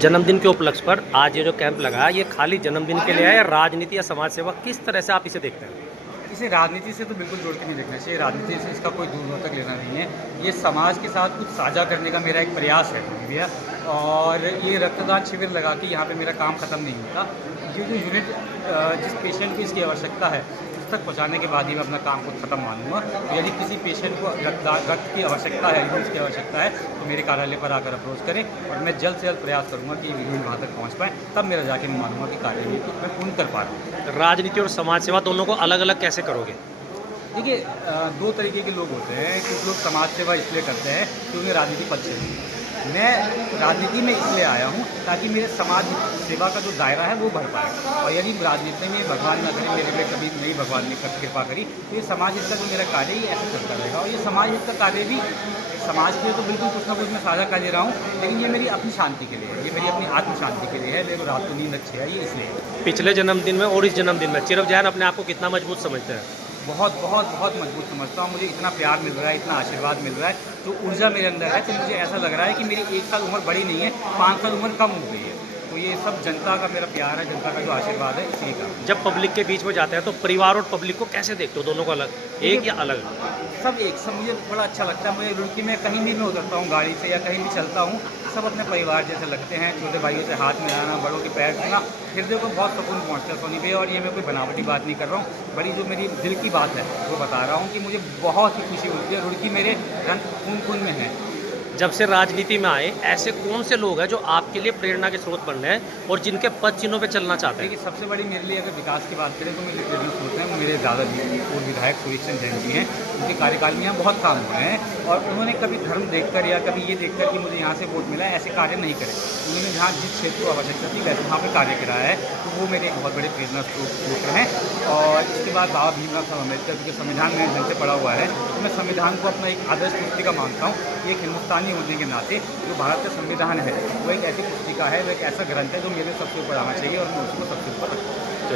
जन्मदिन के उपलक्ष्य पर आज ये जो कैंप लगा है, ये खाली जन्मदिन के लिए है या राजनीति या समाज सेवा, किस तरह से आप इसे देखते हैं? इसे राजनीति से तो बिल्कुल जोड़ के नहीं देखना चाहिए। राजनीति से इसका कोई दूर दूर तक लेना नहीं है। ये समाज के साथ कुछ साझा करने का मेरा एक प्रयास है भैया। और ये रक्तदान शिविर लगा के यहाँ पे मेरा काम ख़त्म नहीं होता। ये जो यूनिट जिस पेशेंट को इसकी आवश्यकता है उस तक पहुँचाने के बाद ही मैं अपना काम को ख़त्म मानूंगा। तो यदि किसी पेशेंट को रक्त की आवश्यकता है, यूनिट की आवश्यकता है, तो मेरे कार्यालय पर आकर अप्रोच करें और मैं जल्द से जल्द प्रयास करूँगा कि यूनिट वहाँ तक पहुँच पाएँ। तब मेरा जाके मैं मानूंगा कि कार्य मैं पूर्ण कर पा रहा हूँ। राजनीति और समाज सेवा दोनों को अलग अलग कैसे करोगे? देखिए, दो तरीके के लोग होते हैं। कुछ लोग समाज सेवा इसलिए करते हैं कि उन्हें राजनीति पसंद है। मैं राजनीति में इसलिए आया हूँ ताकि मेरे समाज सेवा का जो दायरा है वो बढ़ पाए। और यदि राजनीति में भगवान न करे मेरे पे कभी नहीं भगवान ने कृपा करी, तो ये समाज हित का जो मेरा कार्य है ये ऐसे चलता रहेगा। और ये समाज हित का कार्य भी समाज के लिए तो बिल्कुल कुछ ना कुछ मैं साझा कर दे रहा हूँ, लेकिन ये मेरी अपनी शांति के लिए है, ये मेरी अपनी आत्म शांति के लिए है। मेरे को रात को नींद अच्छी है, ये इसलिए। पिछले जन्मदिन में और इस जन्मदिन में चिरव जैन अपने आप को कितना मजबूत समझते हैं? बहुत बहुत बहुत मजबूत समझता हूँ। मुझे इतना प्यार मिल रहा है, इतना आशीर्वाद मिल रहा है, जो ऊर्जा मेरे अंदर है, तो मुझे ऐसा लग रहा है कि मेरी 1 साल उम्र बड़ी नहीं है, 5 साल उम्र कम हो गई है। तो ये सब जनता का मेरा प्यार है, जनता का जो आशीर्वाद है, इसी का। जब पब्लिक के बीच में जाते हैं तो परिवार और पब्लिक को कैसे देखते हो, दोनों को अलग, एक या अलग? सब मुझे बड़ा अच्छा लगता है। मुझे रुड़की में कहीं भी मैं उतरता हूँ गाड़ी से या कहीं भी चलता हूँ, सब अपने परिवार जैसे लगते हैं। छोटे भाइयों से हाथ मिलाना, बड़ों के पैर छूना, हृदय को बहुत सुकून पहुँचता है सोनी भैया। और ये मैं कोई बनावटी बात नहीं कर रहा हूँ, बड़ी जो मेरी दिल की बात है वो बता रहा हूँ कि मुझे बहुत ही खुशी होती है। रुड़की मेरे रंग खून में है। जब से राजनीति में आए ऐसे कौन से लोग हैं जो आपके लिए प्रेरणा के स्रोत बन रहे हैं और जिनके पद चिन्हों पे चलना चाहते हैं? देखिए, सबसे बड़ी मेरे लिए अगर विकास की बात करें तो मेरे प्रेरणा स्रोत हैं वो मेरे दादाजी पूर्व विधायक सुरेश चंद्र जैन जी हैं। उनके कार्यकाल में यहाँ बहुत काम हुए हैं और उन्होंने कभी धर्म देखकर या कभी ये देखकर कि मुझे यहाँ से वोट मिला है, ऐसे कार्य नहीं करे। उन्होंने जहाँ जिस क्षेत्र को आवश्यकता थी वैसे वहाँ पर कार्य कराया है, तो वो मेरे एक बहुत बड़े प्रेरणा स्रोत हैं। और इसके बाद बाबा भीमराव साहब अम्बेडकर के संविधान में ढंग से पढ़ा हुआ है, तो मैं संविधान को अपना एक आदर्श पुस्तिका मानता हूँ। एक हिंदुस्तानी होने के नाते जो भारत का संविधान है वो एक ऐसी पुस्तिका है, वो एक ऐसा ग्रंथ है जो मेरे सबसे ऊपर आना चाहिए और मैं उसको सबसे ऊपर रखूँ।